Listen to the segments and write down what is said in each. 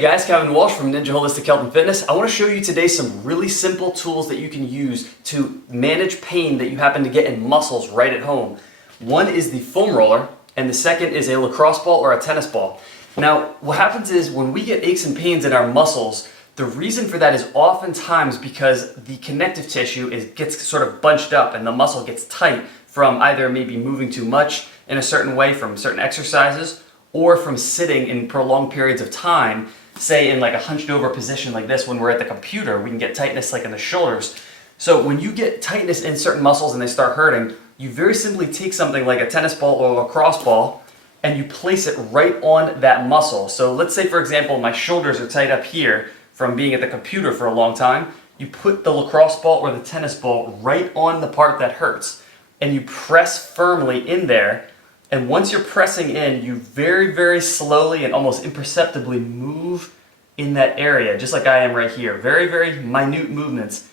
Hey guys, Kevin Walsh from Ninja Holistic Health and Fitness. I want to show you today some really simple tools that you can use to manage pain that you happen to get in muscles right at home. One is the foam roller, and the second is a lacrosse ball or a tennis ball. Now, what happens is when we get aches and pains in our muscles, the reason for that is oftentimes because the connective tissue gets sort of bunched up and the muscle gets tight from either maybe moving too much in a certain way from certain exercises, or from sitting in prolonged periods of time, say in like a hunched over position like this when we're at the computer. We can get tightness like in the shoulders. So when you get tightness in certain muscles and they start hurting, you very simply take something like a tennis ball or a lacrosse ball and you place it right on that muscle. So let's say, for example, my shoulders are tight up here from being at the computer for a long time. You put the lacrosse ball or the tennis ball right on the part that hurts and you press firmly in there. And once you're pressing in, you very, very slowly and almost imperceptibly move in that area, just like I am right here. Very, very minute movements.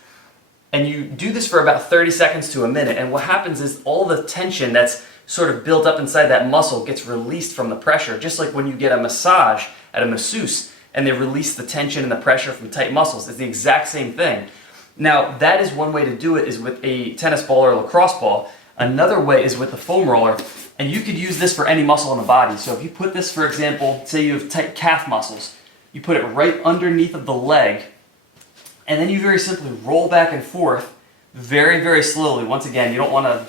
And you do this for about 30 seconds to a minute. And what happens is all the tension that's sort of built up inside that muscle gets released from the pressure, just like when you get a massage at a masseuse and they release the tension and the pressure from tight muscles. It's the exact same thing. Now, that is one way to do it, is with a tennis ball or a lacrosse ball. Another way is with the foam roller. And you could use this for any muscle in the body. So if you put this, for example, say you have tight calf muscles, you put it right underneath of the leg, and then you very simply roll back and forth very, very slowly. Once again, you don't want to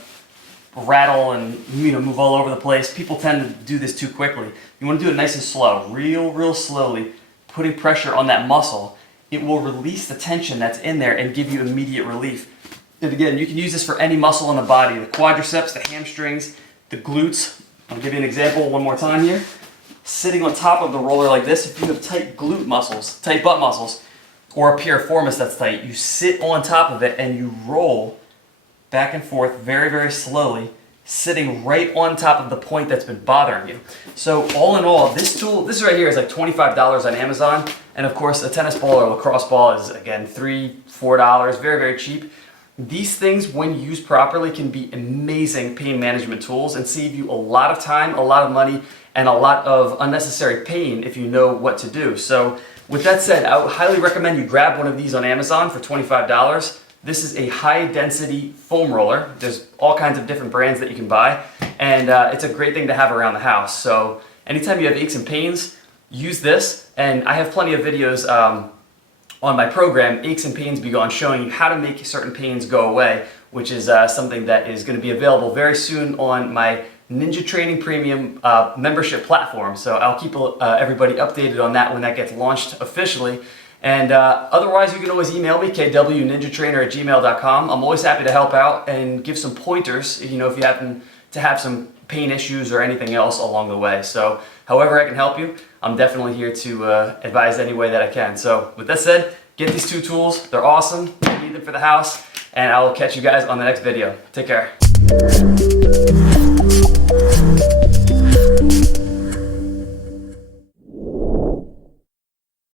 rattle and move all over the place. People tend to do this too quickly. You want to do it nice and slow, real slowly, putting pressure on that muscle. It will release the tension that's in there and give you immediate relief. And again, you can use this for any muscle in the body, the quadriceps, the hamstrings, the glutes. I'll give you an example one more time here. Sitting on top of the roller like this, if you have tight glute muscles, tight butt muscles, or a piriformis that's tight, you sit on top of it and you roll back and forth very, very slowly, sitting right on top of the point that's been bothering you. So all in all, this tool, this right here is like $25 on Amazon. And of course, a tennis ball or a lacrosse ball is, again, $3, $4, very, very cheap. These things, when used properly, can be amazing pain management tools and save you a lot of time, a lot of money, and a lot of unnecessary pain if you know what to do. So with that said, I would highly recommend you grab one of these on Amazon for $25. This is a high-density foam roller. There's all kinds of different brands that you can buy, and it's a great thing to have around the house. So anytime you have aches and pains, use this. And I have plenty of videos on my program, Aches and Pains Be Gone, showing you how to make certain pains go away, which is something that is going to be available very soon on my Ninja Training Premium membership platform. So I'll keep everybody updated on that when that gets launched officially. And otherwise, you can always email me, kwninjatrainer@gmail.com. I'm always happy to help out and give some pointers, if you happen to have some pain issues or anything else along the way. So however I can help you, I'm definitely here to advise any way that I can. So with that said, get these two tools. They're awesome. You need them for the house. And I will catch you guys on the next video. Take care.